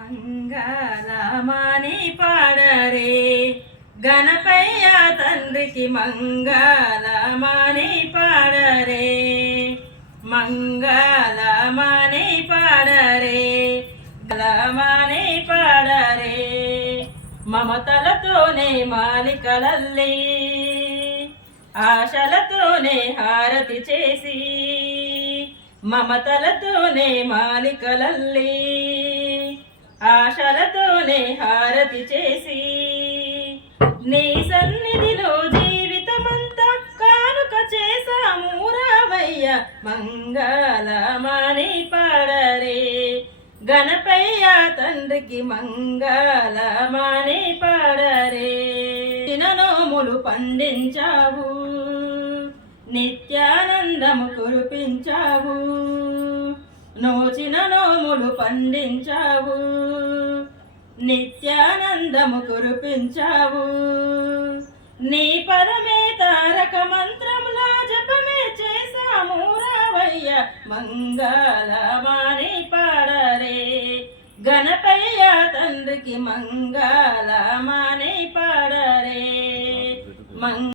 మంగళమాని పాడరే. గణపయ్య తండ్రికి మంగళమాని పాడరే. మంగళమాని పాడరే. గలమాని పాడరే. మమతలతోనే మాలికలల్లి. ఆశలతోనే హారతి చేసి మమతలతోనే మాలికలల్లి. ఆశలతోనే హారతి చేసి నీ సన్నిధిలో జీవితమంతా కానుక చేసాము రావయ్య మంగళమని పాడరే. గణపయ్య తండ్రికి మంగళమాని పాడరే. నోములు పండించావు నిత్యానందము కురిపించావు. నో పండించావు. నిత్యానందము కురిపించావు. నీ పదమే తారక మంత్రములా జపమే చేసాము రావయ్య. మంగళమాని పాడరే. గణపయ్య తండ్రికి మంగళమాని పాడరే. మంగ